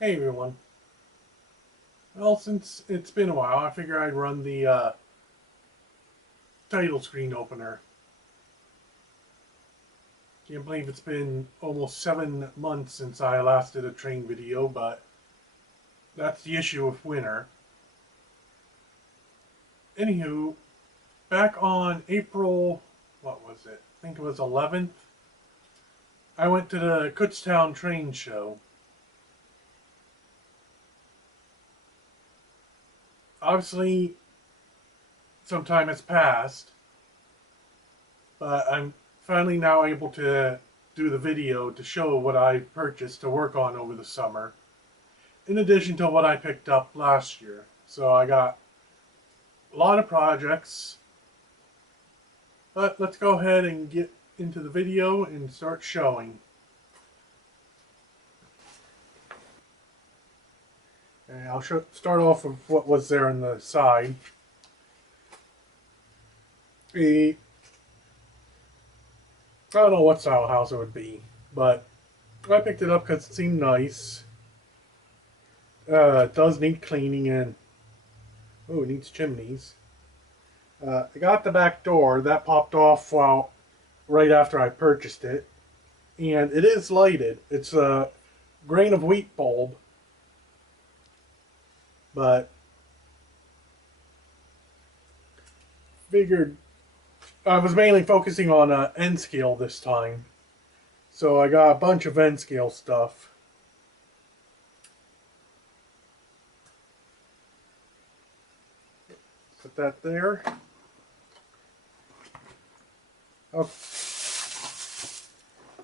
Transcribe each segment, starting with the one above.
Hey everyone. Well, since it's been a while, I figure I'd run the title screen opener. Can't believe it's been almost 7 months since I last did a train video, but that's the issue with winter. Anywho, back on April, what was it? I think it was 11th. I went to the Kutztown Trainshow. Obviously, some time has passed, but I'm finally now able to do the video to show what I purchased to work on over the summer, in addition to what I picked up last year. So I got a lot of projects, but let's go ahead and get into the video and start showing. And I'll start off with what was there on the side. I don't know what style house it would be, but I picked it up because it seemed nice. It does need cleaning and oh, it needs chimneys. I got the back door that popped off right after I purchased it, and it is lighted. It's a grain of wheat bulb, but figured I was mainly focusing on N scale this time, so I got a bunch of N scale stuff. Put that there. I'll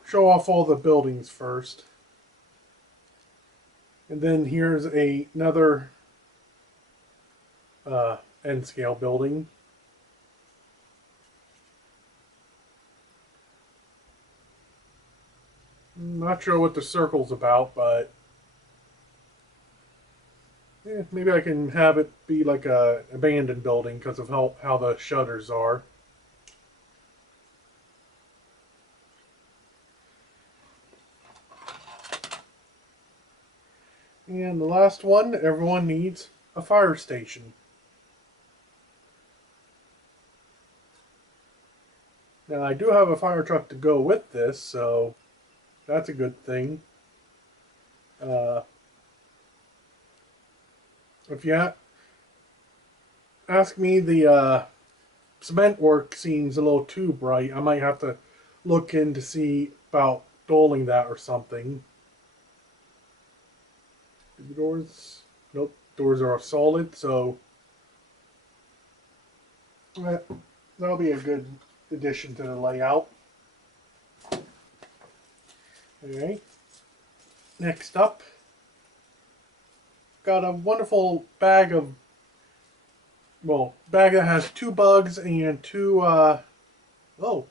show off all the buildings first. And then here's another N scale building. I'm not sure what the circle's about, but maybe I can have it be like a abandoned building because of how the shutters are. And the last one, everyone needs a fire station. Now I do have a fire truck to go with this, so that's a good thing. If you ask me, the cement work seems a little too bright. I might have to look in to see about doling that or something. The doors, nope, doors are solid, so that'll be a good addition to the layout. Alright, next up, got a wonderful bag that has two bugs and two, oh, are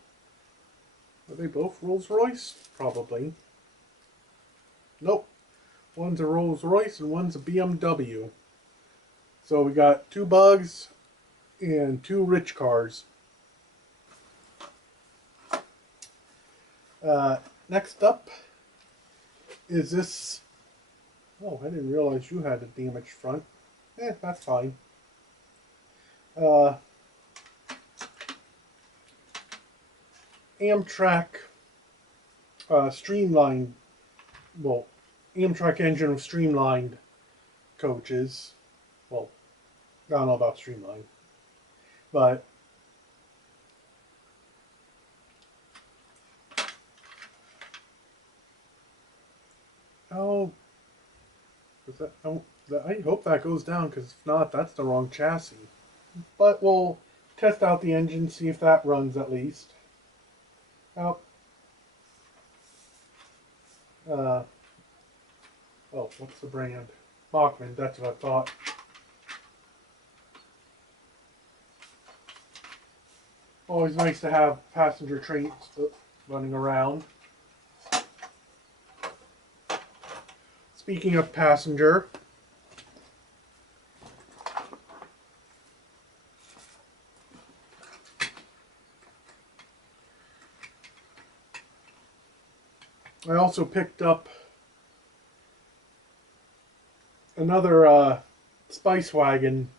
they both Rolls Royce? Probably. Nope. One's a Rolls Royce and one's a BMW. So we got two bugs and two rich cars. Next up is this. Oh, I didn't realize you had a damaged front. That's fine. Amtrak streamlined, well, Amtrak engine of streamlined coaches. Well, I don't know about streamlined, but oh, I hope that goes down because if not, that's the wrong chassis. But we'll test out the engine, see if that runs at least. Oh, oh, what's the brand? Bachman, that's what I thought. Always nice to have passenger trains running around. Speaking of passenger, I also picked up another spice wagon.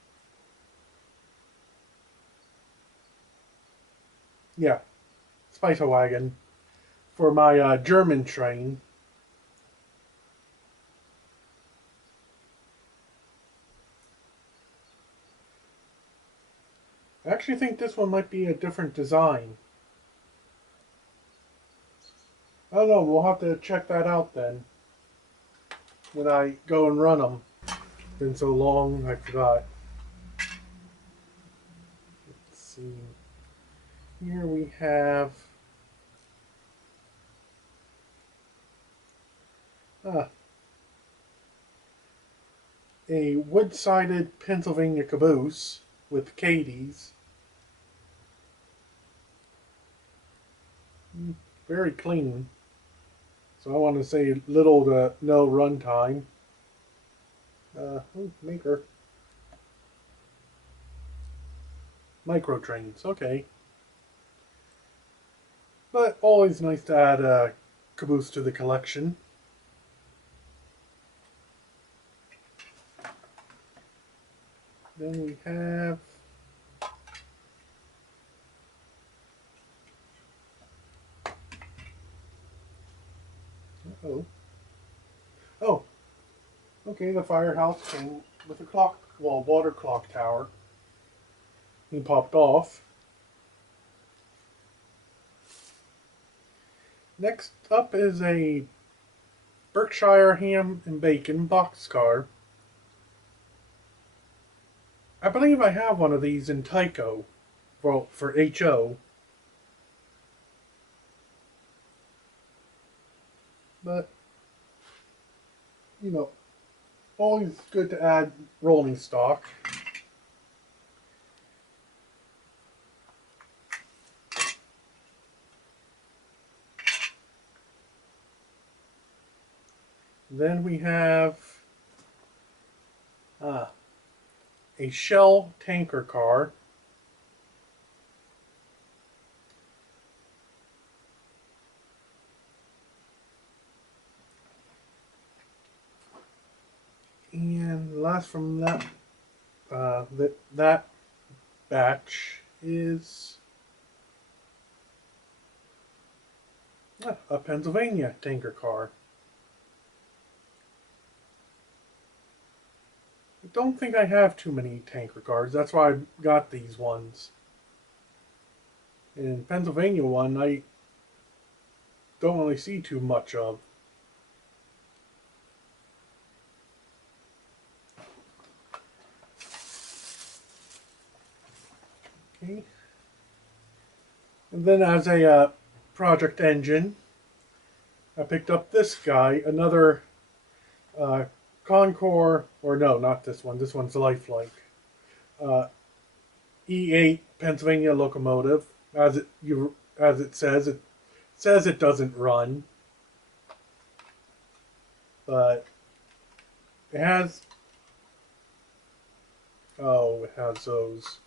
Yeah, spice wagon for my German train. I actually think this one might be a different design. I don't know. We'll have to check that out then when I go and run them. It's been so long, I forgot. Let's see. Here we have ah, a wood-sided Pennsylvania caboose with Katie's. Very clean. So I want to say little to no runtime. Maker. Micro trains, okay. But always nice to add a caboose to the collection. Then we have oh. Oh, okay, the firehouse came with a clock, well, water clock tower. He popped off. Next up is a Berkshire ham and bacon boxcar. I believe I have one of these in Tyco, well, for HO. But, you know, always good to add rolling stock. Then we have a Shell tanker car. And last from that batch is a Pennsylvania tanker car. I don't think I have too many tanker cars. That's why I got these ones. And Pennsylvania one, I don't really see too much of. Okay. And then as a project engine, I picked up this guy, another Concord, or no, not this one. This one's lifelike. Uh, E8 Pennsylvania locomotive. As it says it doesn't run, but it has. Oh, it has those.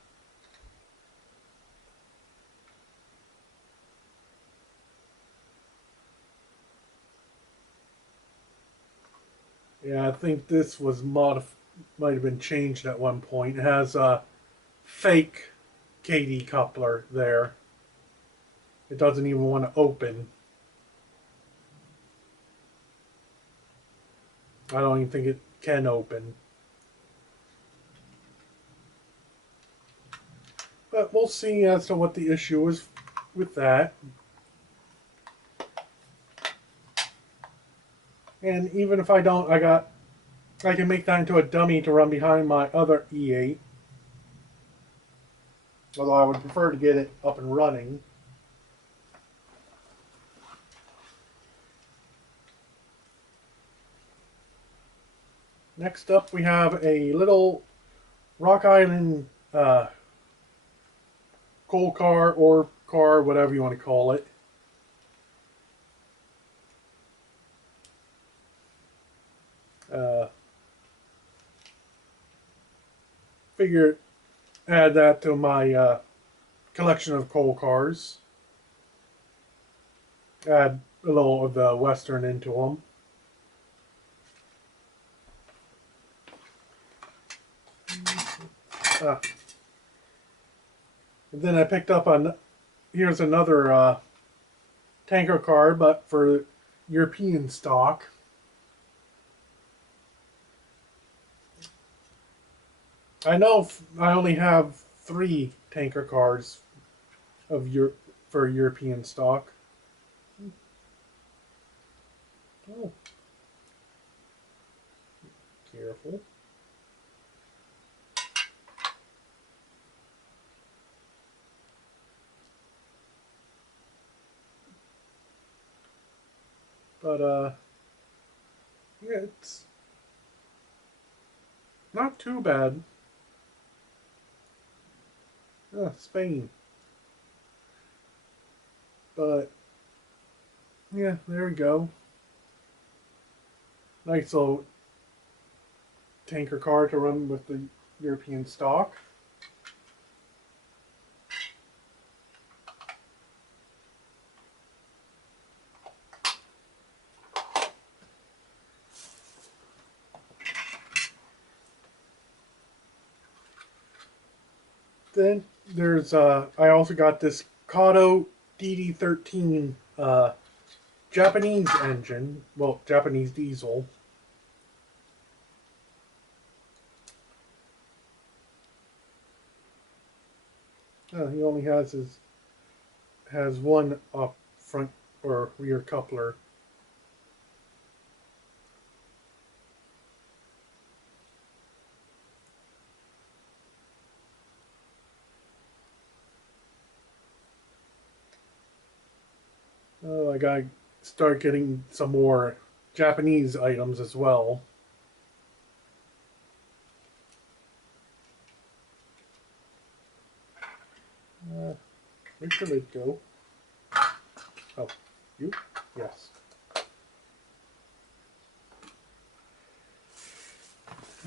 Yeah, I think this was might have been changed at one point. It has a fake KD coupler there. It doesn't even want to open. I don't even think it can open. But we'll see as to what the issue is with that. And even if I don't, I can make that into a dummy to run behind my other E8. Although I would prefer to get it up and running. Next up we have a little Rock Island coal car or car, whatever you want to call it. Figure add that to my collection of coal cars. Add a little of the Western into them. And then I picked up on, here's another tanker car, but for European stock. I know I only have 3 tanker cars for European stock. Oh, careful. But yeah, it's not too bad. Spain. But yeah, there we go. Nice little tanker car to run with the European stock. Then there's I also got this Kato DD13 Japanese engine, well, Japanese diesel. He only has one up front or rear coupler. Oh, I gotta start getting some more Japanese items as well. Where should it go? Oh, you? Yes.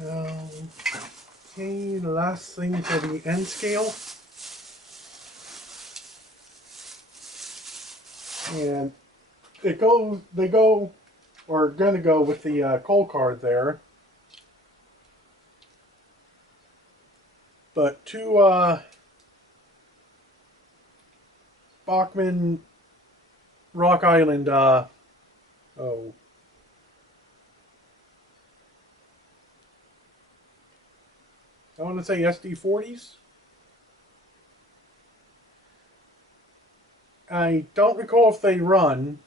Okay, the last thing for the N scale. And they go, or gonna go with the coal card there. But 2 Bachman Rock Island, oh, I want to say SD40s. I don't recall if they run,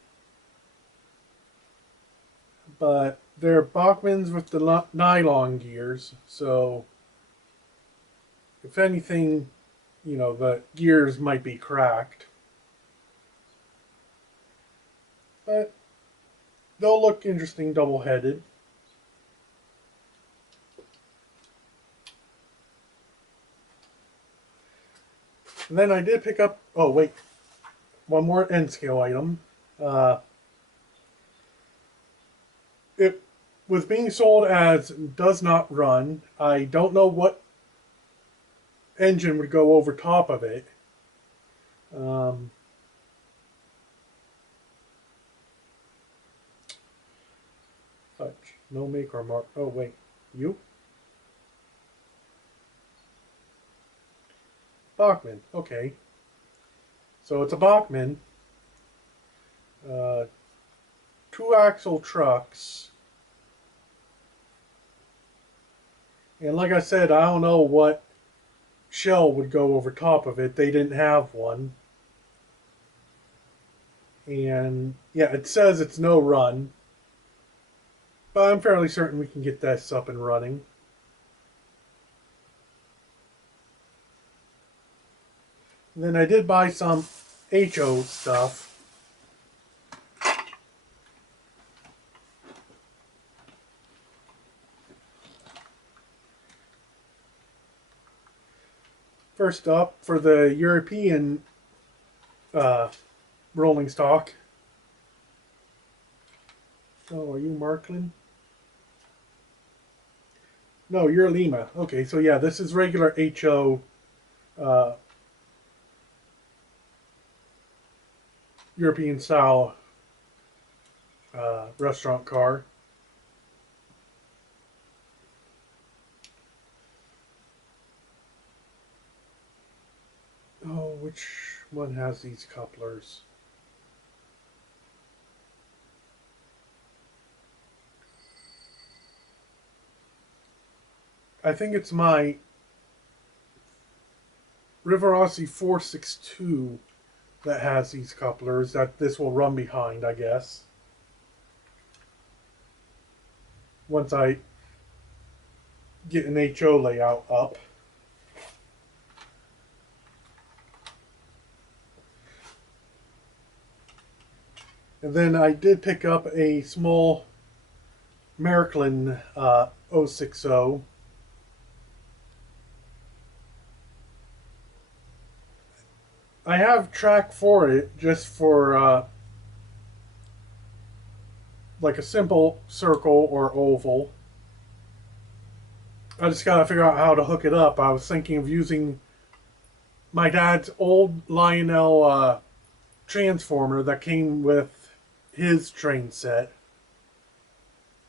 but they're Bachmans with the nylon gears, so if anything, the gears might be cracked. But they'll look interesting double-headed. And then I did pick up, oh wait, one more N scale item. It was being sold as does not run. I don't know what engine would go over top of it. Touch. No make or mark. Oh, wait. You? Bachman. Okay. So it's a Bachman. 2-axle trucks. And like I said, I don't know what shell would go over top of it. They didn't have one. And yeah, it says it's no run. But I'm fairly certain we can get this up and running. And then I did buy some HO stuff. First up, for the European rolling stock. Oh, are you Marklin? No, you're Lima. Okay, so yeah, this is regular HO European style restaurant car. Oh, which one has these couplers? I think it's my Rivarossi 462 that has these couplers that this will run behind, I guess. Once I get an HO layout up. And then I did pick up a small Merklin 060. I have track for it just for like a simple circle or oval. I just gotta figure out how to hook it up. I was thinking of using my dad's old Lionel transformer that came with his train set.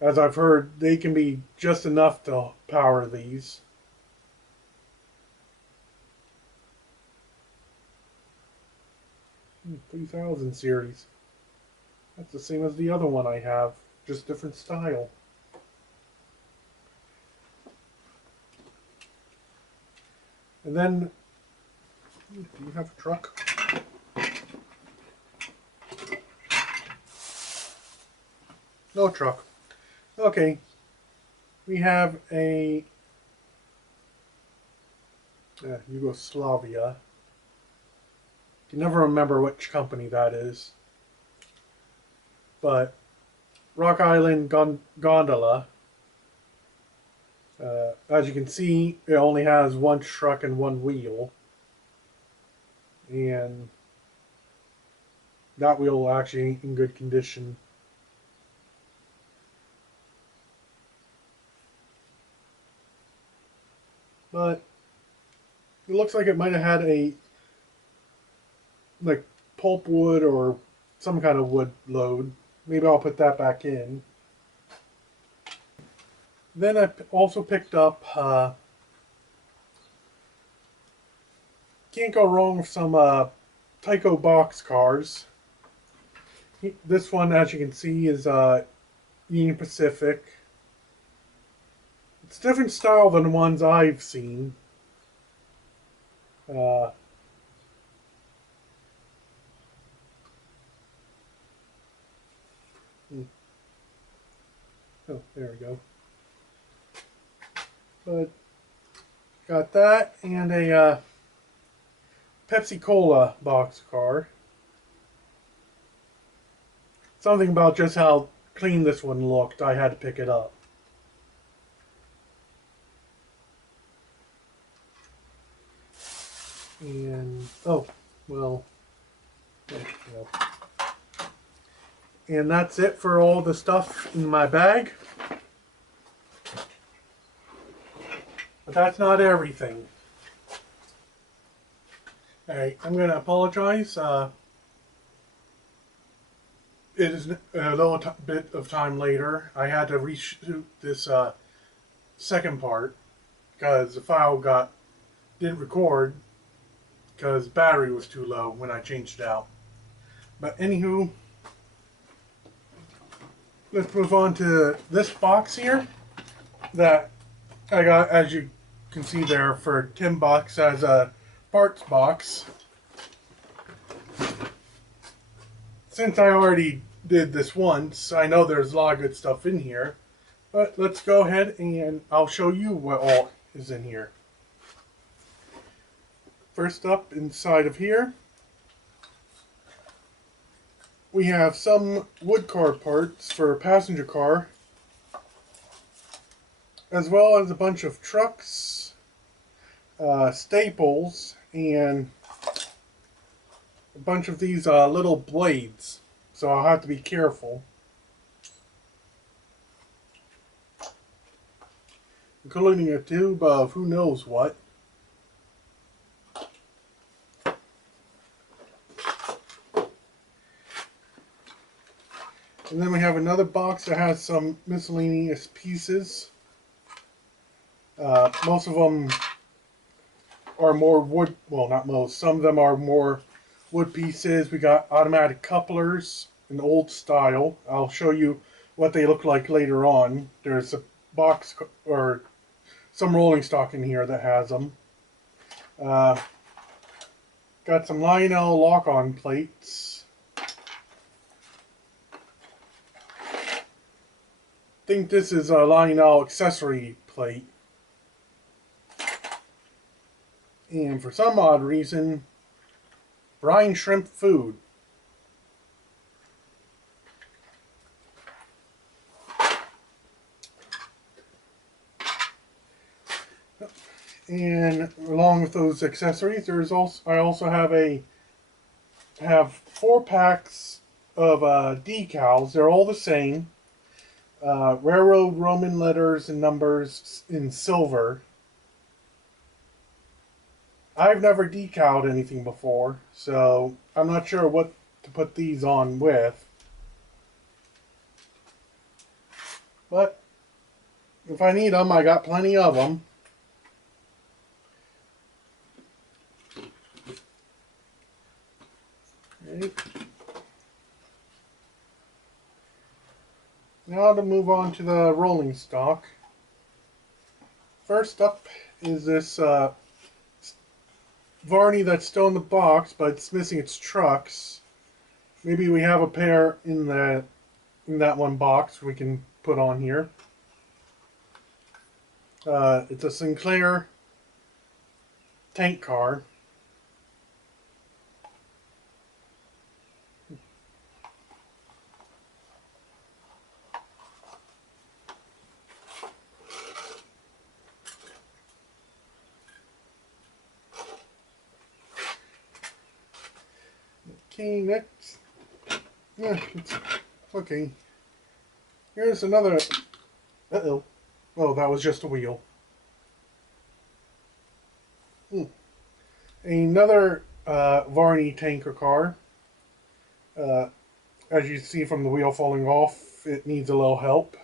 As I've heard, they can be just enough to power these. 3000 series. That's the same as the other one I have, just different style. And then, do you have a truck? No truck. Okay. We have a Yugoslavia. I can never remember which company that is. But Rock Island Gondola. As you can see, it only has one truck and one wheel. And that wheel actually ain't in good condition. But it looks like it might have had a like pulpwood or some kind of wood load. Maybe I'll put that back in. Then I also picked up can't go wrong with some Tyco box cars. This one, as you can see, is Union Pacific. It's a different style than the ones I've seen. Uh, oh, there we go. But got that and a Pepsi Cola box car. Something about just how clean this one looked, I had to pick it up. And, oh, well, and that's it for all the stuff in my bag. But that's not everything. Alright, I'm going to apologize. It is a little bit of time later. I had to reshoot this second part because the file didn't record because battery was too low when I changed it out. But anywho, let's move on to this box here that I got, as you can see there, for $10 as a parts box. Since I already did this once, I know there's a lot of good stuff in here. But let's go ahead and I'll show you what all is in here. First up, inside of here, we have some wood car parts for a passenger car, as well as a bunch of trucks, staples, and a bunch of these little blades. So I'll have to be careful. Including a tube of who knows what. And then we have another box that has some miscellaneous pieces. Most of them are more wood. Well, not most. Some of them are more wood pieces. We got automatic couplers in old style. I'll show you what they look like later on. There's a box or some rolling stock in here that has them. Uh, got some Lionel lock-on plates. Think this is a Lionel accessory plate. And for some odd reason, brine shrimp food. And along with those accessories, I also have 4 packs of decals. They're all the same. Railroad Roman letters and numbers in silver. I've never decaled anything before, so I'm not sure what to put these on with. But if I need them, I got plenty of them. Okay. Now to move on to the rolling stock. First up is this Varney that's still in the box, but it's missing its trucks. Maybe we have a pair in that one box we can put on here. It's a Sinclair tank car. Okay, next. Yeah, okay. Here's another. Uh-oh. Oh, that was just a wheel. Another Varney tanker car. As you see from the wheel falling off, it needs a little help.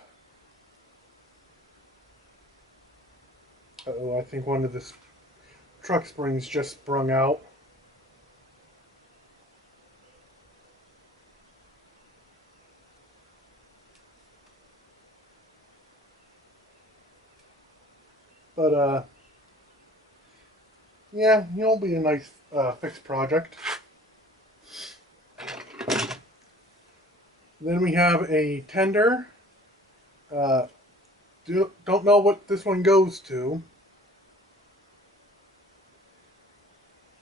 Uh-oh, I think one of the truck springs just sprung out. But, yeah, it'll be a nice fixed project. Then we have a tender. Don't know what this one goes to.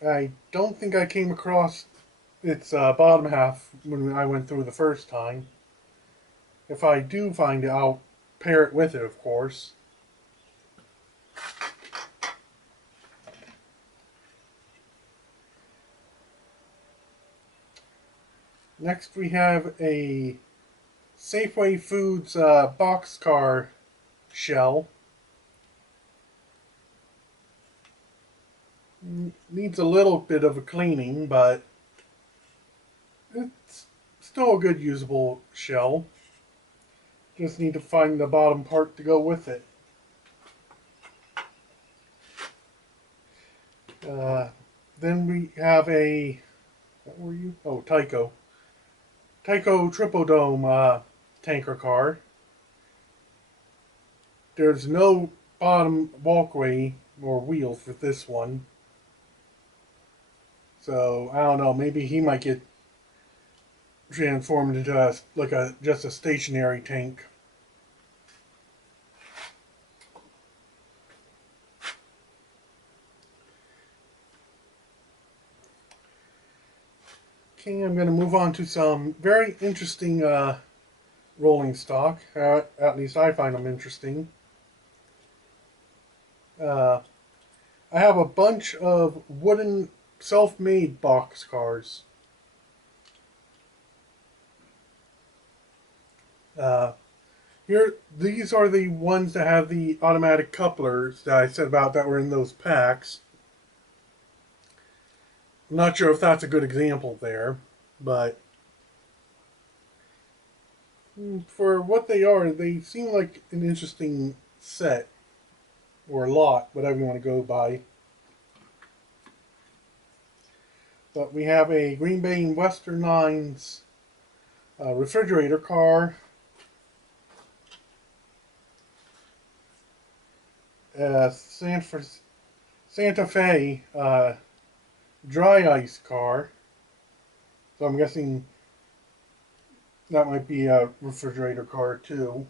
I don't think I came across its bottom half when I went through the first time. If I do find it, I'll pair it with it, of course. Next we have a Safeway Foods boxcar shell. Needs a little bit of a cleaning, but it's still a good usable shell. Just need to find the bottom part to go with it. Then we have a, what were you? Oh, Tyco. Tyco Triple Dome tanker car. There's no bottom walkway or wheel for this one. So, I don't know, maybe he might get transformed into just a stationary tank. Okay, I'm going to move on to some very interesting rolling stock. At least I find them interesting. I have a bunch of wooden self-made box cars. These are the ones that have the automatic couplers that I said about that were in those packs. I'm not sure if that's a good example there, but for what they are, they seem like an interesting set, or lot, whatever you want to go by. But we have a Green Bay and Western Lines refrigerator car, Santa Fe dry ice car. So I'm guessing that might be a refrigerator car too.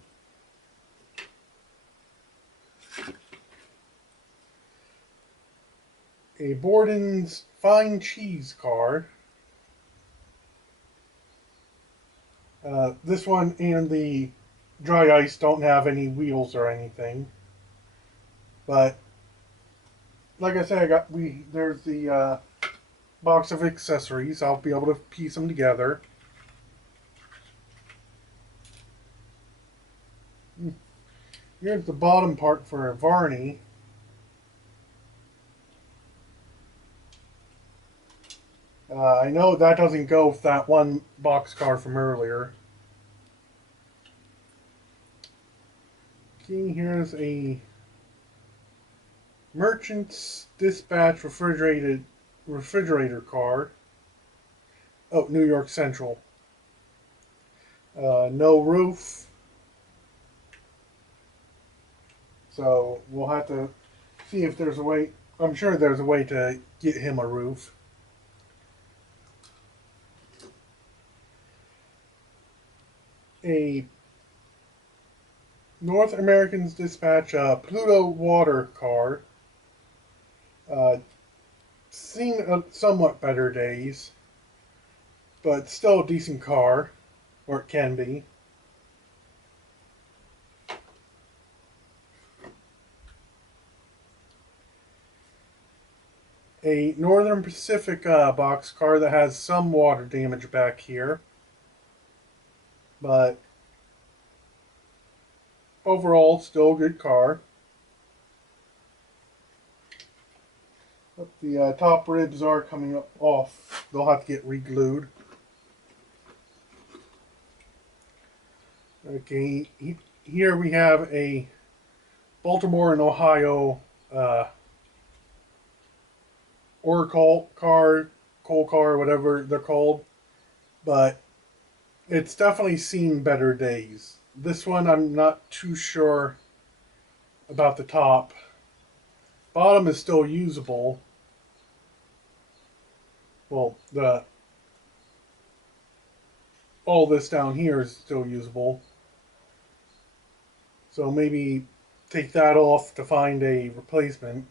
A Borden's fine cheese car. This one and the dry ice don't have any wheels or anything. But like I said, there's the box of accessories. I'll be able to piece them together. Here's the bottom part for a Varney. I know that doesn't go with that one boxcar from earlier. Okay, here's a Merchant's Dispatch refrigerator car. Oh, New York Central. No roof. So we'll have to see if there's a way. I'm sure there's a way to get him a roof. A North American's Dispatch Pluto water car. Seen somewhat better days, but still a decent car, or it can be. A Northern Pacific boxcar that has some water damage back here, but overall still a good car. But the top ribs are coming up off. They'll have to get re-glued. Okay, here we have a Baltimore and Ohio or coal car, whatever they're called. But it's definitely seen better days. This one, I'm not too sure about the top. Bottom is still usable. Well, all this down here is still usable. So maybe take that off to find a replacement.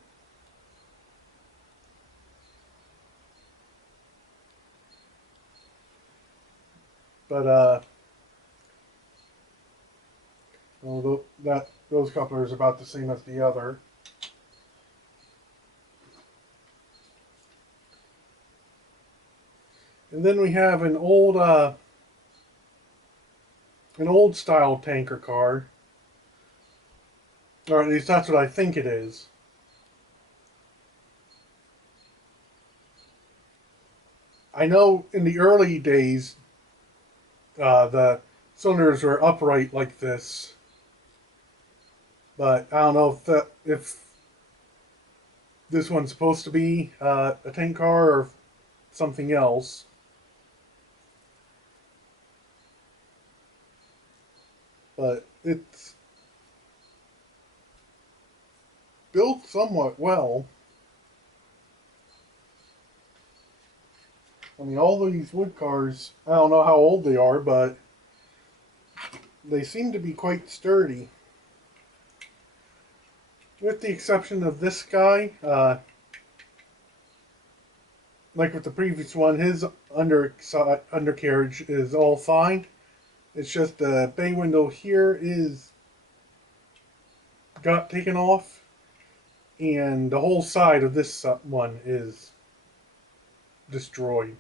But well, those couplers are about the same as the other. And then we have an old style tanker car, or at least that's what I think it is. I know in the early days, the cylinders were upright like this, but I don't know if this one's supposed to be a tank car or something else. But it's built somewhat well. I mean, all these wood cars, I don't know how old they are, but they seem to be quite sturdy. With the exception of this guy, like with the previous one, his undercarriage is all fine. It's just the bay window here got taken off, and the whole side of this one is destroyed.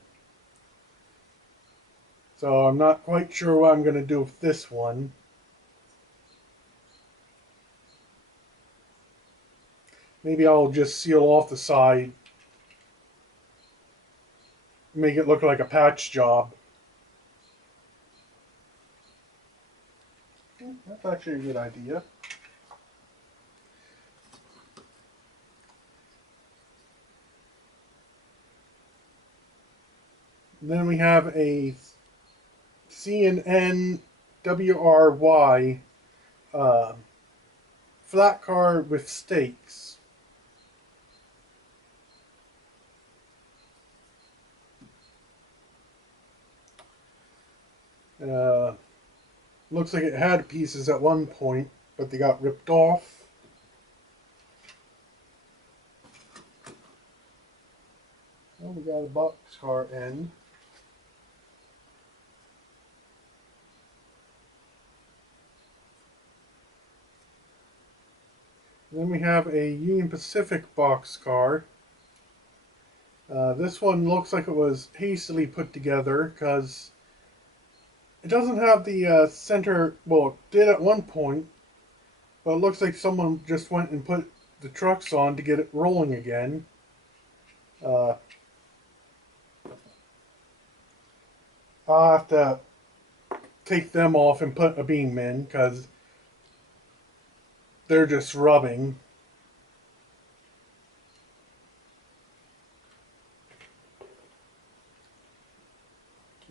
So I'm not quite sure what I'm going to do with this one. Maybe I'll just seal off the side, make it look like a patch job. That's actually a good idea. Then we have a C&N WRY uh, flat car with stakes. Uh, Looks like it had pieces at one point, but they got ripped off. Oh, we got a boxcar end. Then we have a Union Pacific boxcar. This one looks like it was hastily put together because it doesn't have the center. Well, it did at one point, but it looks like someone just went and put the trucks on to get it rolling again. Uh, I'll have to take them off and put a beam in because they're just rubbing.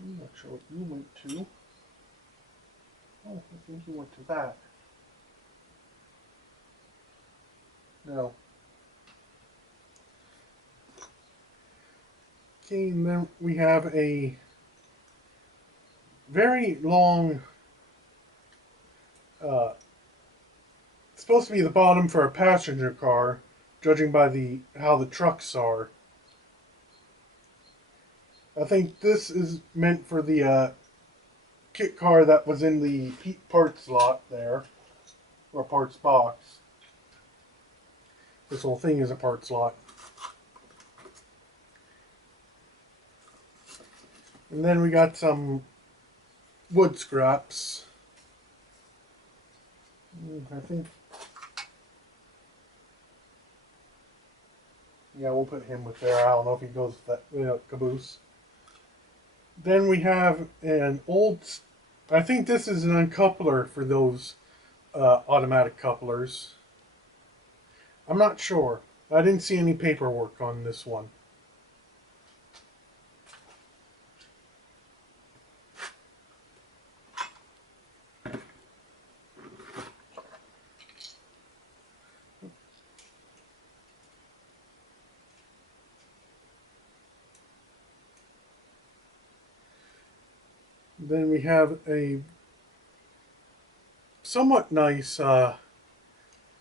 I'm not sure what you went to. Oh, I think you went to that. No. Okay, and then we have a very long, it's supposed to be the bottom for a passenger car, judging by the how the trucks are. I think this is meant for the kit car that was in the parts lot there, or parts box. This whole thing is a parts lot. And then we got some wood scraps. I think, yeah, we'll put him with there. I don't know if he goes with that caboose. Then we have an old, I think this is an uncoupler for those automatic couplers. I'm not sure. I didn't see any paperwork on this one. Then we have a somewhat nice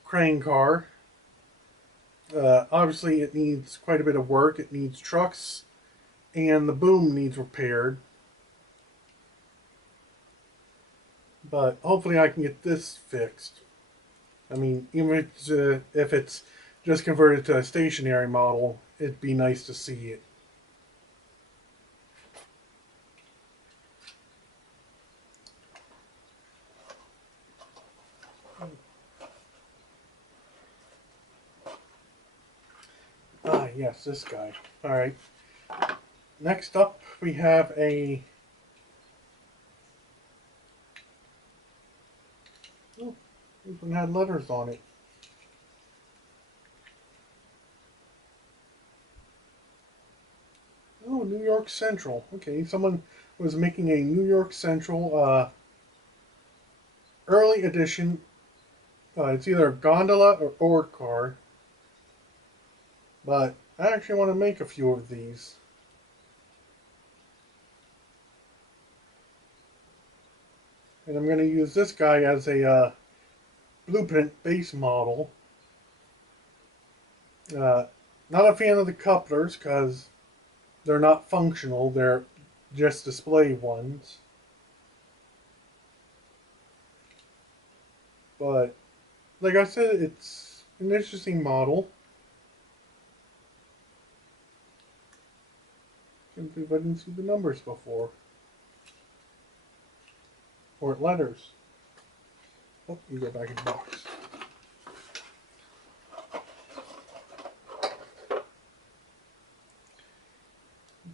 crane car. Obviously, it needs quite a bit of work. It needs trucks, and the boom needs repaired. But hopefully, I can get this fixed. I mean, even if it's just converted to a stationary model, it'd be nice to see it. Ah, yes, this guy. All right. Next up, we have a. Oh, this one had letters on it. Oh, New York Central. Okay, someone was making a New York Central early edition. It's either a gondola or ore car. But I actually want to make a few of these. And I'm going to use this guy as a blueprint base model. Uh, Not a fan of the couplers because they're not functional. They're just display ones. But like I said, it's an interesting model. Can't believe I didn't see the numbers before. Or letters. Oh, you go back in the box.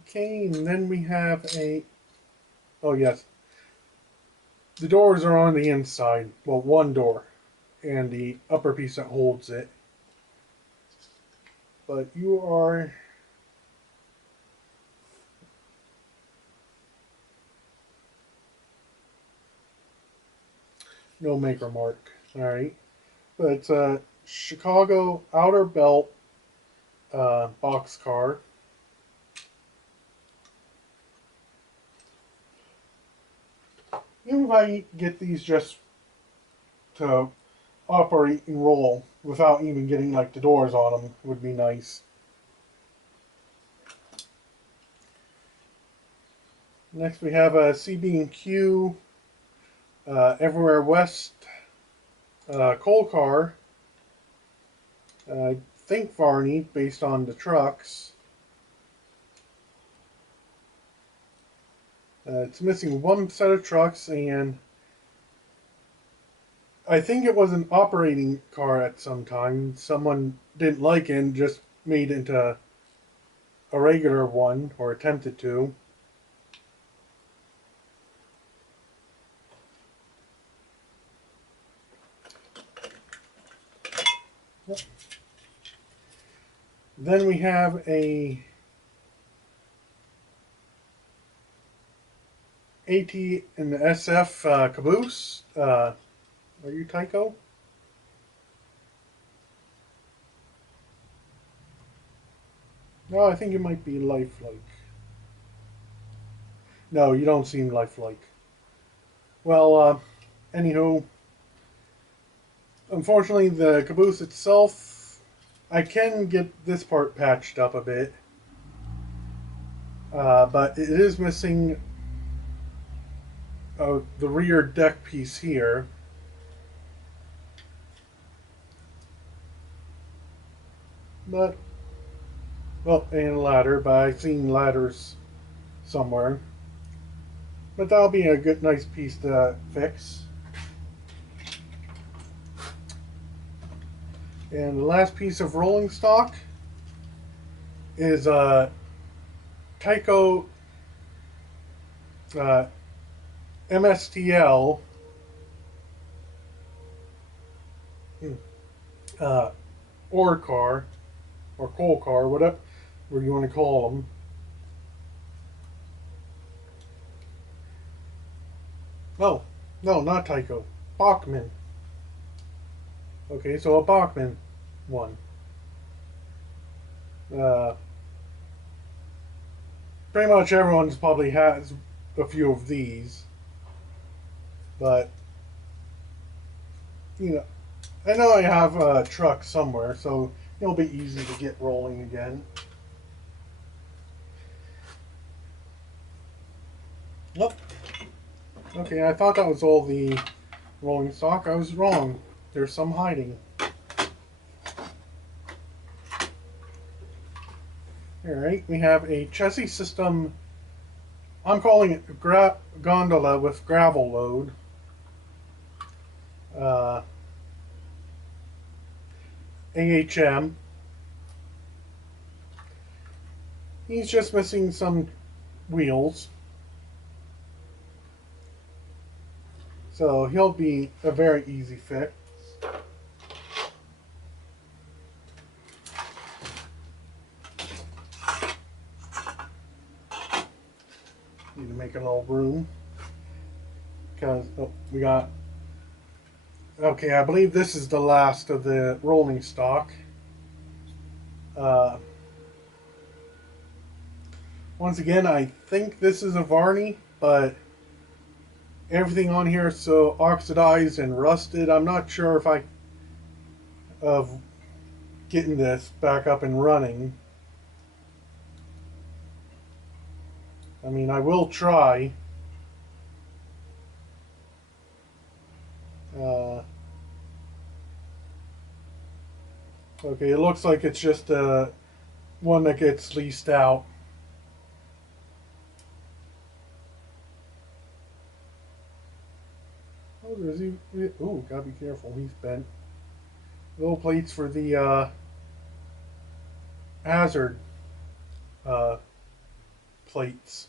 Okay, and then we have a. Oh, yes. The doors are on the inside. Well, one door. And the upper piece that holds it. But you are. No maker mark. Alright. But it's a Chicago Outer Belt boxcar. Even if I get these just to operate and roll without even getting like the doors on them would be nice. Next we have a CB&Q Everywhere West coal car. I think Varney based on the trucks. It's missing one set of trucks, and I think it was an operating car at some time. Someone didn't like it and just made it into a regular one, or attempted to. Then we have a AT and the SF caboose. Are you Tycho? No, I think it might be lifelike. No, you don't seem lifelike. Well, anywho, unfortunately, the caboose itself, I can get this part patched up a bit, but it is missing the rear deck piece here. But, well, and a ladder, but I've seen ladders somewhere. But that'll be a good, nice piece to fix. And the last piece of rolling stock is a Tyco MSTL uh, ore car or coal car, whatever you want to call them. No, no, not Tyco. Bachmann. Okay, so a Bachmann one. Uh, Pretty much everyone's probably has a few of these, but you know, I know I have a truck somewhere, so it'll be easy to get rolling again. Nope. Okay, I thought that was all the rolling stock. I was wrong. There's some hiding. Alright, we have a chassis system. I'm calling it gondola with gravel load. AHM. He's just missing some wheels. So he'll be a very easy fix. Need to make a little room. Because we got... Okay, I believe this is the last of the rolling stock. Once again, I think this is a Varney, but everything on here is so oxidized and rusted. I'm not sure if of getting this back up and running. I mean, I will try. Okay, it looks like it's just one that gets leased out. Oh, there's he. Oh, gotta be careful. He's bent. Little plates for the hazard plates.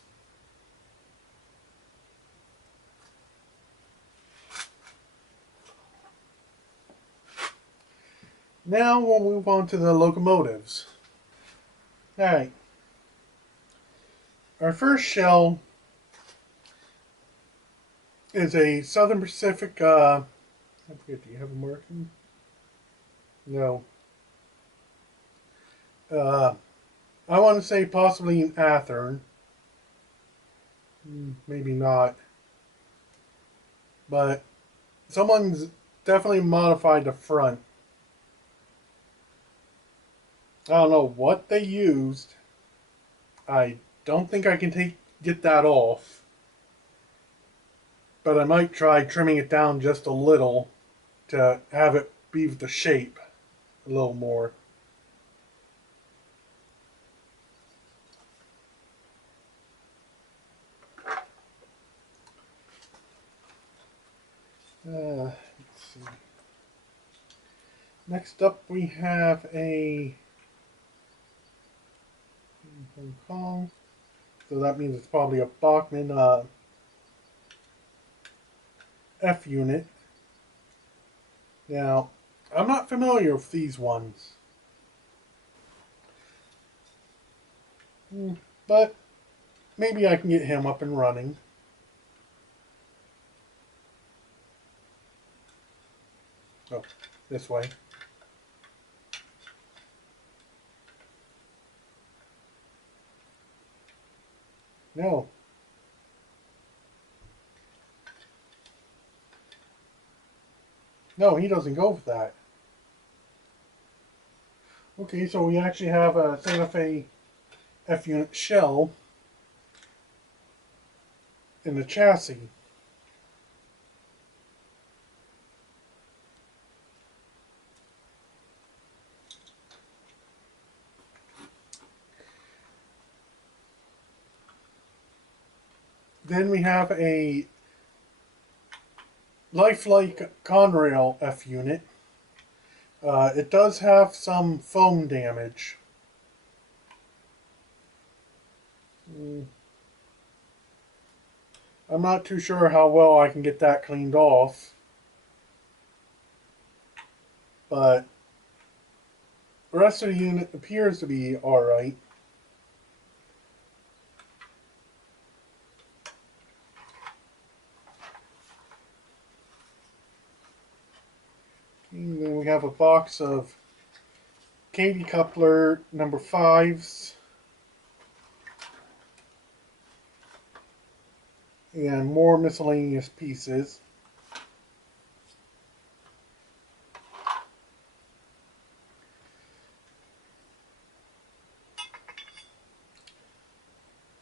Now we'll move on to the locomotives. Alright. Our first shell is a Southern Pacific I forget, do you have a marking? No. I want to say possibly an Athearn. Maybe not. But someone's definitely modified the front. I don't know what they used. I don't think I can get that off. But I might try trimming it down just a little to have it be the shape a little more. Let's see. Next up we have a Hong Kong. So that means it's probably a Bachmann F unit. Now, I'm not familiar with these ones. But maybe I can get him up and running. Oh, this way. No. No, he doesn't go for that. Okay, so we actually have a Santa Fe F unit shell in the chassis. Then we have a lifelike Conrail F unit. It does have some foam damage. I'm not too sure how well I can get that cleaned off. But the rest of the unit appears to be alright. And then we have a box of Katie coupler number 5s. And more miscellaneous pieces.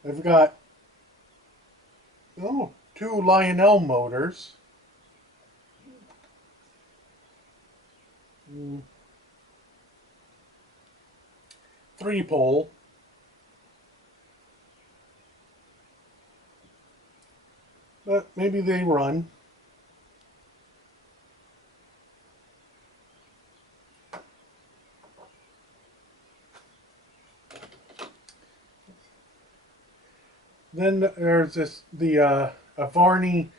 I've got two Lionel motors. 3-pole. But maybe they run. Then there's a Varney,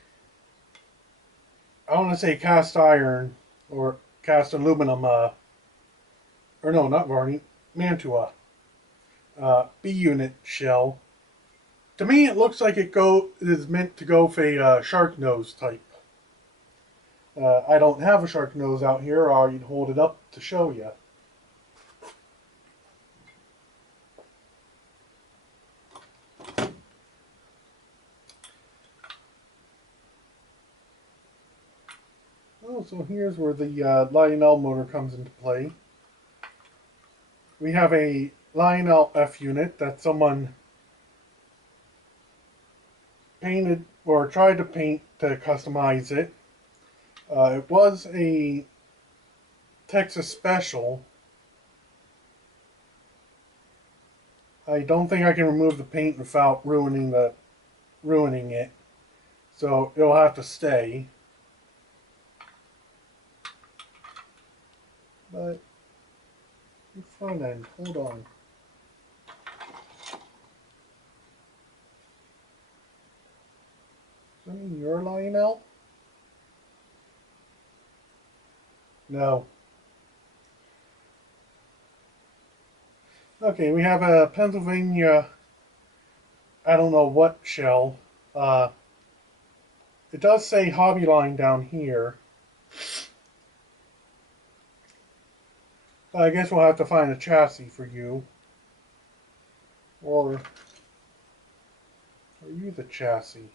I want to say cast iron or cast aluminum, or no, not Varney, Mantua, B unit shell. To me, it looks like it is meant to go for a shark nose type. I don't have a shark nose out here, or I'd hold it up to show you. Oh, so here's where the Lionel motor comes into play. We have a Lionel F unit that someone painted or tried to paint to customize it. It was a Texas Special. I don't think I can remove the paint without ruining it, so it'll have to stay. But the front end, hold on. Is that mean your Lionel? No. Okay, we have a Pennsylvania, I don't know what shell. It does say Hobby Line down here. I guess we'll have to find a chassis for you. Or are you the chassis?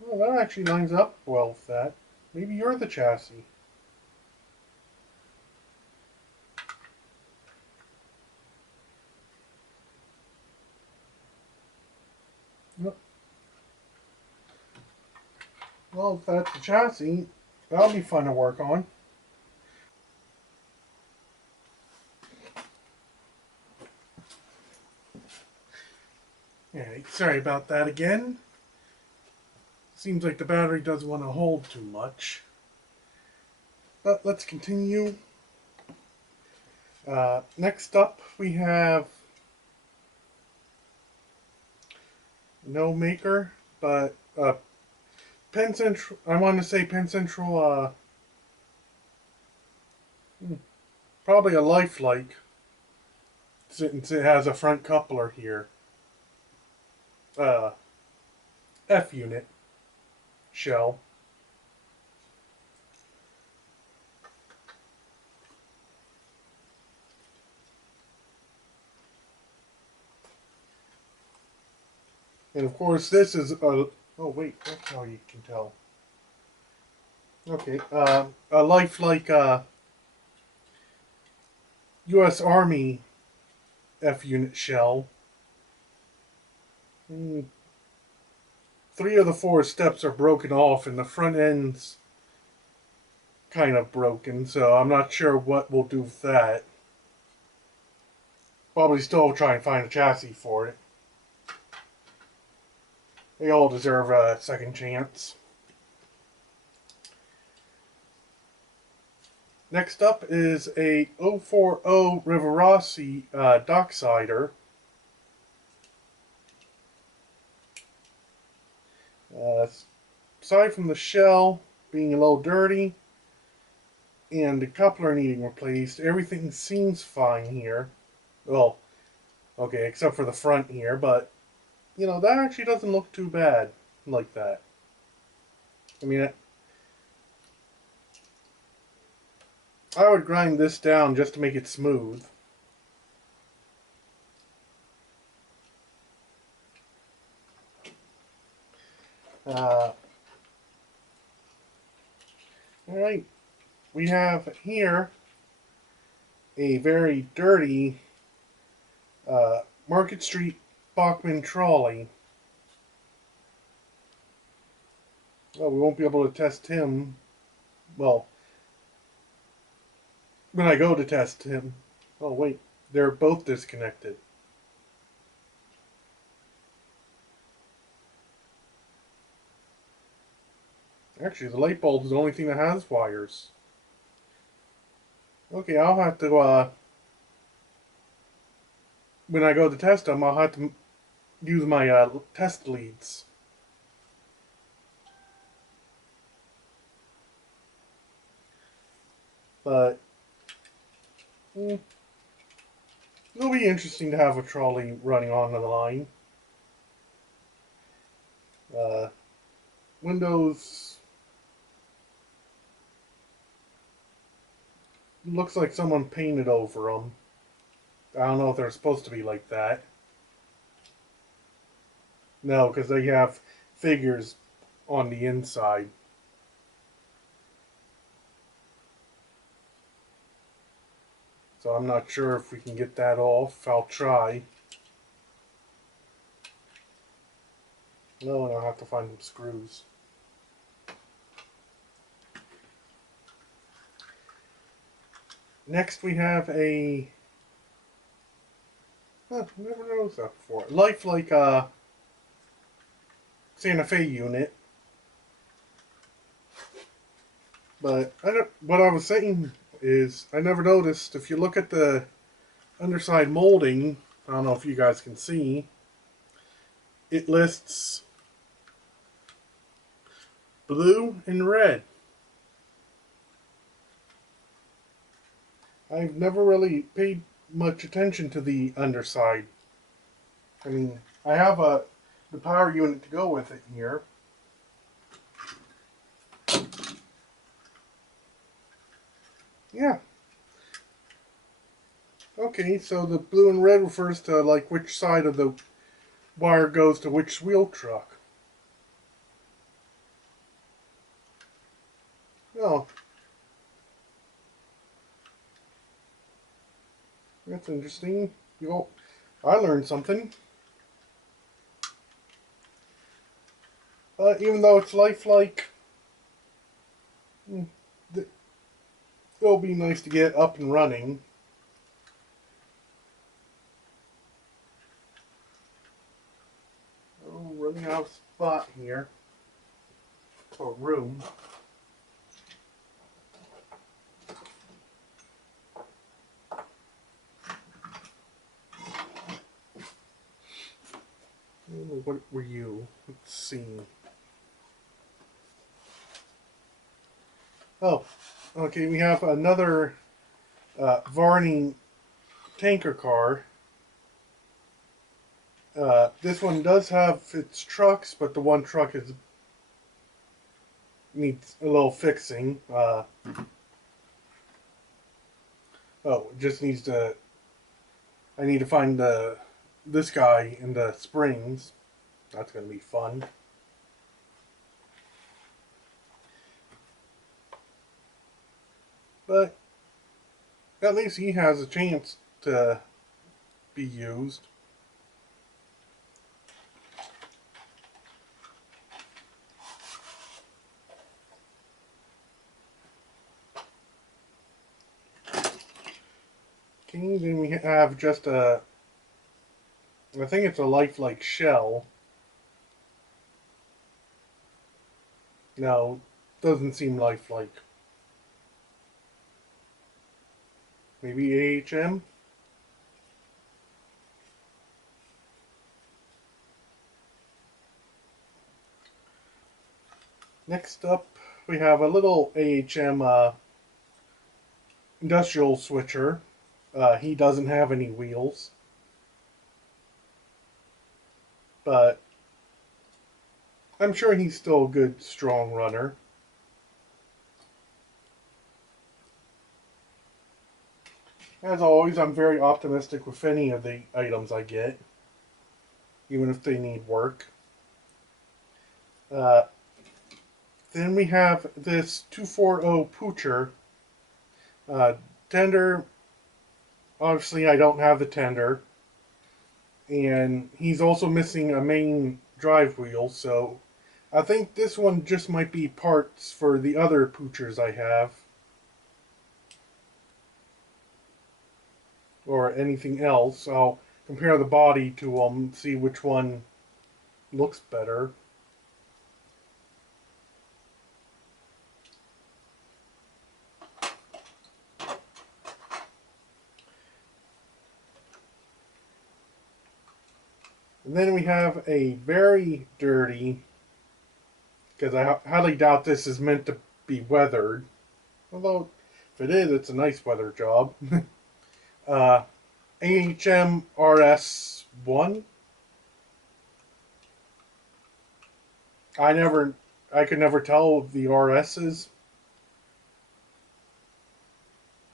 Well, that actually lines up well with that. Maybe you're the chassis. Yep. Well, if that's the chassis, that'll be fun to work on. Yeah, sorry about that again. Seems like the battery doesn't want to hold too much. But let's continue. Next up, we have no maker, but Penn Central. I want to say Penn Central. Probably a lifelike, since it has a front coupler here. Uh, F unit shell. And of course, this is a. Oh wait, that's how you can tell. Okay, a lifelike U.S. Army F unit shell. Mm, three of the four steps are broken off, and the front end's kind of broken, so I'm not sure what we'll do with that. Probably still try and find a chassis for it. They all deserve a second chance. Next up is a 040 Rivarossi Docksider. Aside from the shell being a little dirty and the coupler needing replaced, everything seems fine here. Well, okay, except for the front here, but you know, that actually doesn't look too bad like that. I mean, I would grind this down just to make it smooth. Uh, Alright, we have here a very dirty Market Street Bachman trolley. Well, we won't be able to test him. Well, when I go to test him. Oh, wait, they're both disconnected. Actually, the light bulb is the only thing that has wires. Okay, I'll have to, when I go to test them, I'll have to use my test leads. But it'll be interesting to have a trolley running on the line. Windows looks like someone painted over them. I don't know if they're supposed to be like that. No, because they have figures on the inside. So I'm not sure if we can get that off. I'll try. No, and I'll have to find some screws. Next we have a... Huh, never noticed that before. Lifelike Santa Fe unit. But what I was saying is, I never noticed, if you look at the underside molding, I don't know if you guys can see, it lists blue and red. I've never really paid much attention to the underside. I mean, I have the power unit to go with it here. Yeah. Okay, so the blue and red refers to like which side of the wire goes to which wheel truck. Oh, that's interesting. You know, I learned something. Even though it's lifelike, mm, it'll be nice to get up and running. Oh, running out of spot here. Or room. Oh, what were you? Let's see. Oh, okay, we have another Varney tanker car. This one does have its trucks, but the one truck needs a little fixing. Just needs to. I need to find this guy in the springs. That's gonna be fun. But at least he has a chance to be used. Okay, then we have just a. I think it's a lifelike shell. No, doesn't seem lifelike. Maybe AHM? Next up, we have a little AHM industrial switcher. He doesn't have any wheels, but I'm sure he's still a good, strong runner. As always, I'm very optimistic with any of the items I get, even if they need work. Uh, then we have this 240 Poocher. Uh, tender, obviously I don't have the tender. And he's also missing a main drive wheel, so I think this one just might be parts for the other Poochers I have. Or anything else. I'll compare the body to them, see which one looks better. And then we have a very dirty, because I highly doubt this is meant to be weathered. Although, if it is, it's a nice weather job. uh, AHM RS1. I never, I could never tell the RSs.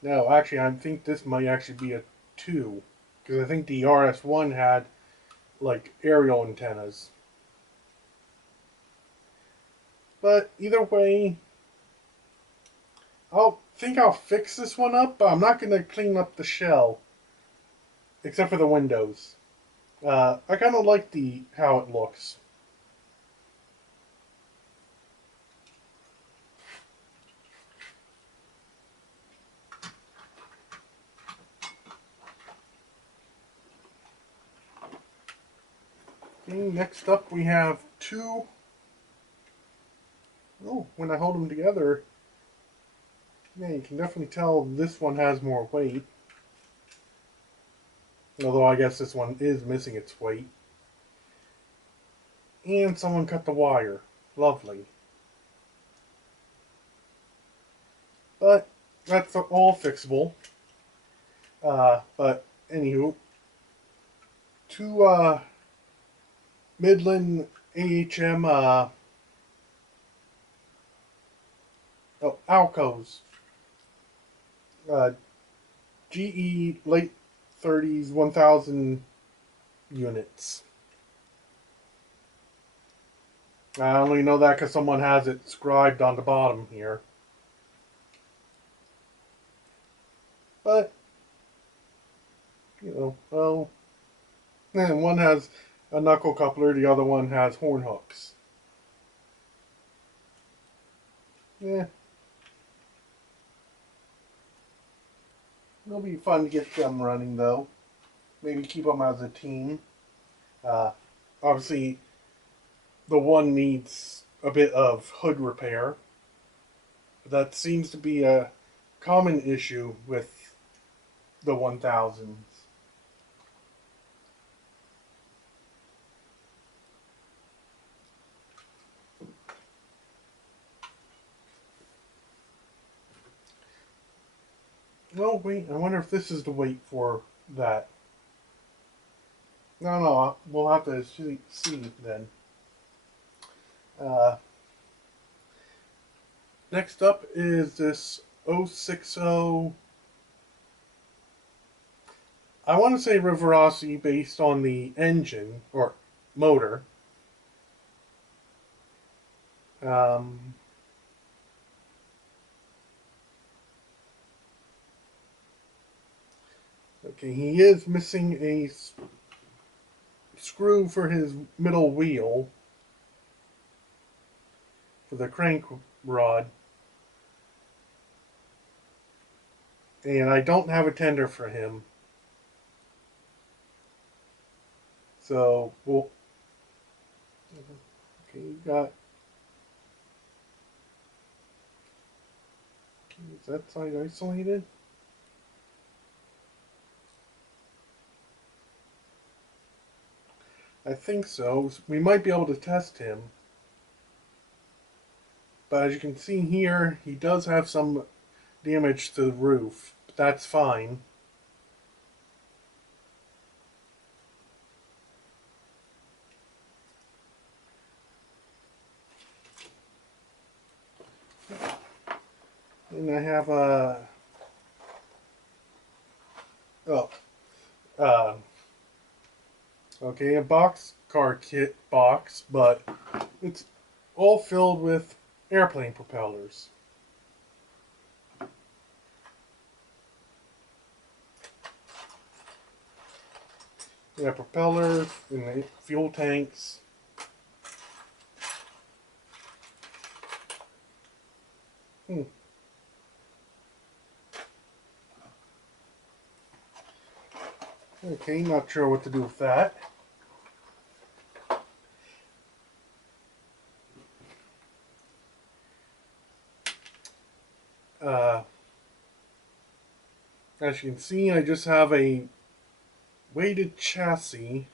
No, actually, I think this might actually be a 2. Because I think the RS1 had, like, aerial antennas. But either way, I'll fix this one up, but I'm not going to clean up the shell. Except for the windows. I kind of like how it looks. Okay, next up we have two. Oh, when I hold them together, yeah, you can definitely tell this one has more weight. Although I guess this one is missing its weight. And someone cut the wire. Lovely. But that's all fixable. But anywho, two Midland AHM Alcos, uh, GE late 30s 1000 units. I only know that because someone has it scribed on the bottom here. But, well, one has a knuckle coupler, the other one has horn hooks. Yeah, it'll be fun to get them running though. Maybe keep them as a team. Uh, Obviously, the one needs a bit of hood repair. That seems to be a common issue with the 1000s. Oh, wait, I wonder if this is the weight for that. No, we'll have to see then. Uh, Next up is this 060. I want to say Riverossi based on the engine or motor. Um, okay, he is missing a screw for his middle wheel for the crank rod. And I don't have a tender for him. So, we'll. Okay, you got. Is that side isolated? I think so. We might be able to test him. But as you can see here, he does have some damage to the roof. But that's fine. And I have a... Oh. Uh, okay, a boxcar kit box, but it's all filled with airplane propellers. Yeah, propellers and the fuel tanks. Okay, not sure what to do with that. Uh, as you can see, I just have a weighted chassis.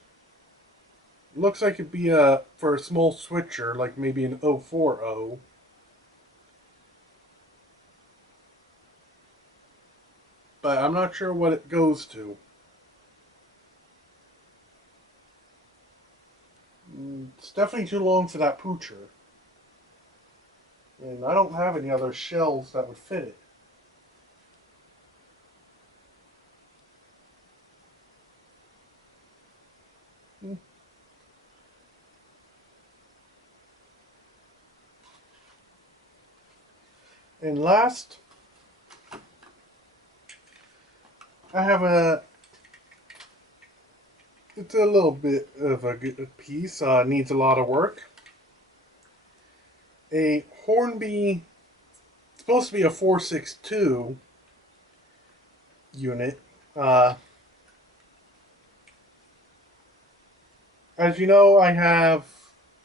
Looks like it'd be for a small switcher, like maybe an 040. But I'm not sure what it goes to. It's definitely too long for that poocher. And I don't have any other shells that would fit it. And last, I have it's a little bit of a good piece, needs a lot of work. A Hornby, it's supposed to be a 462 unit. As you know, I have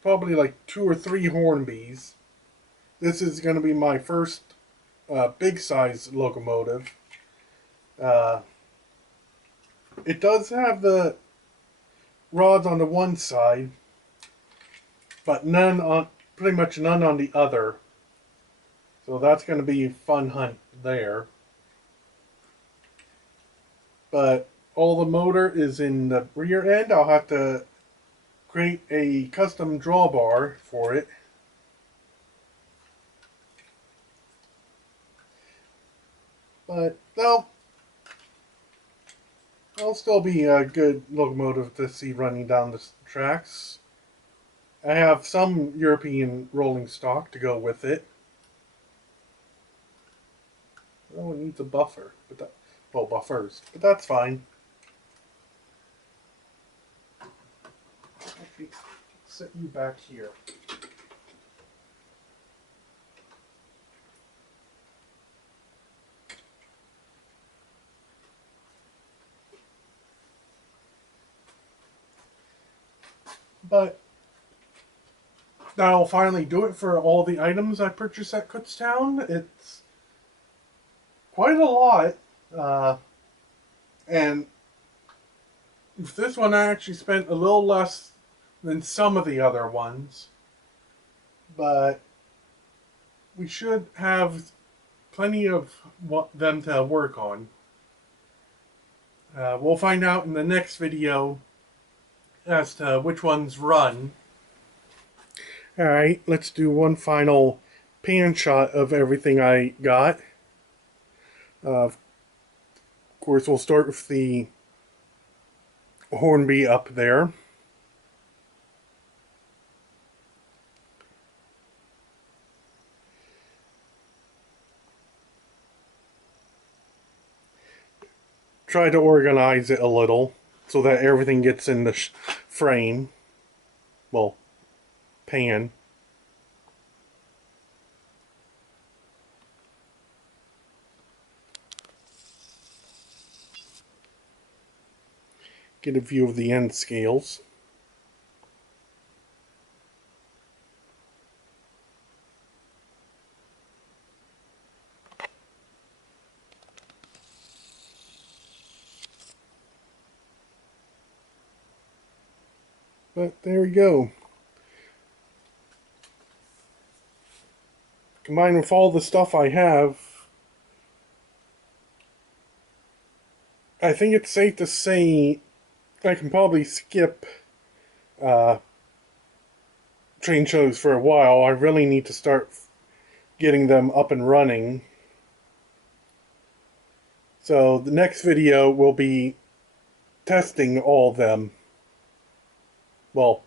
probably like 2 or 3 Hornbys. This is going to be my first big size locomotive. Uh, it does have the rods on the one side, but pretty much none on the other. So that's going to be a fun hunt there. but all the motor is in the rear end. I'll have to create a custom drawbar for it. But no, it'll still be a good locomotive to see running down the tracks. I have some European rolling stock to go with it. Oh, it needs a buffer, but that, well, buffers, but that's fine. Actually, set you back here. But that'll finally do it for all the items I purchased at Kutztown. It's quite a lot. And with this one, I actually spent a little less than some of the other ones. But we should have plenty of them to work on. We'll find out in the next video as to which ones run. Alright, let's do one final pan shot of everything I got. Of course, we'll start with the Hornby up there. Try to organize it a little so that everything gets in the frame. Well, pan. Get a view of the end scales. But there we go. Combined with all the stuff I have, I think it's safe to say I can probably skip train shows for a while. I really need to start getting them up and running. So the next video will be testing all of them. Well,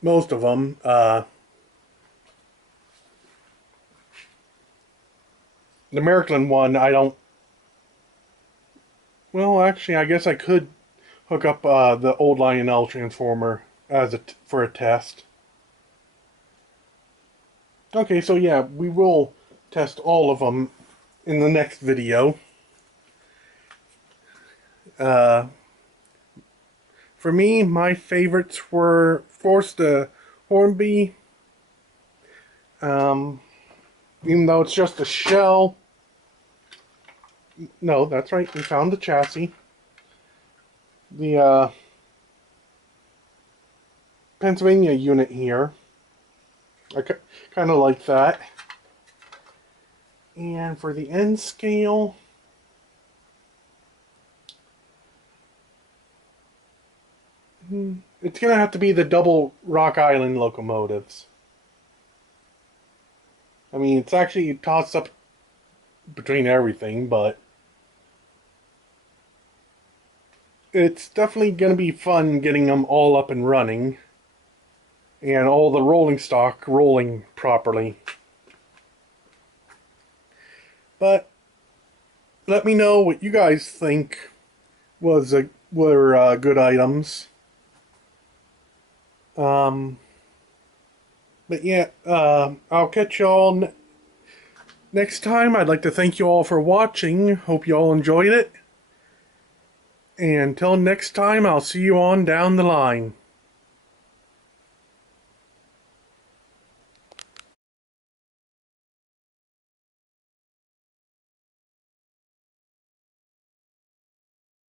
most of them. The American one, I don't... Well, actually, I guess I could hook up the old Lionel transformer as for a test. Okay, so yeah, we will test all of them in the next video. For me, my favorites were Force the Hornby. Even though it's just a shell. No, that's right, we found the chassis. The Pennsylvania unit here. I kind of like that. And for the end scale, it's going to have to be the double Rock Island locomotives. I mean, it's actually tossed up between everything, but it's definitely going to be fun getting them all up and running. And all the rolling stock rolling properly. But let me know what you guys think were good items. But yeah, I'll catch y'all next time. I'd like to thank you all for watching. Hope you all enjoyed it. And until next time, I'll see you on down the line.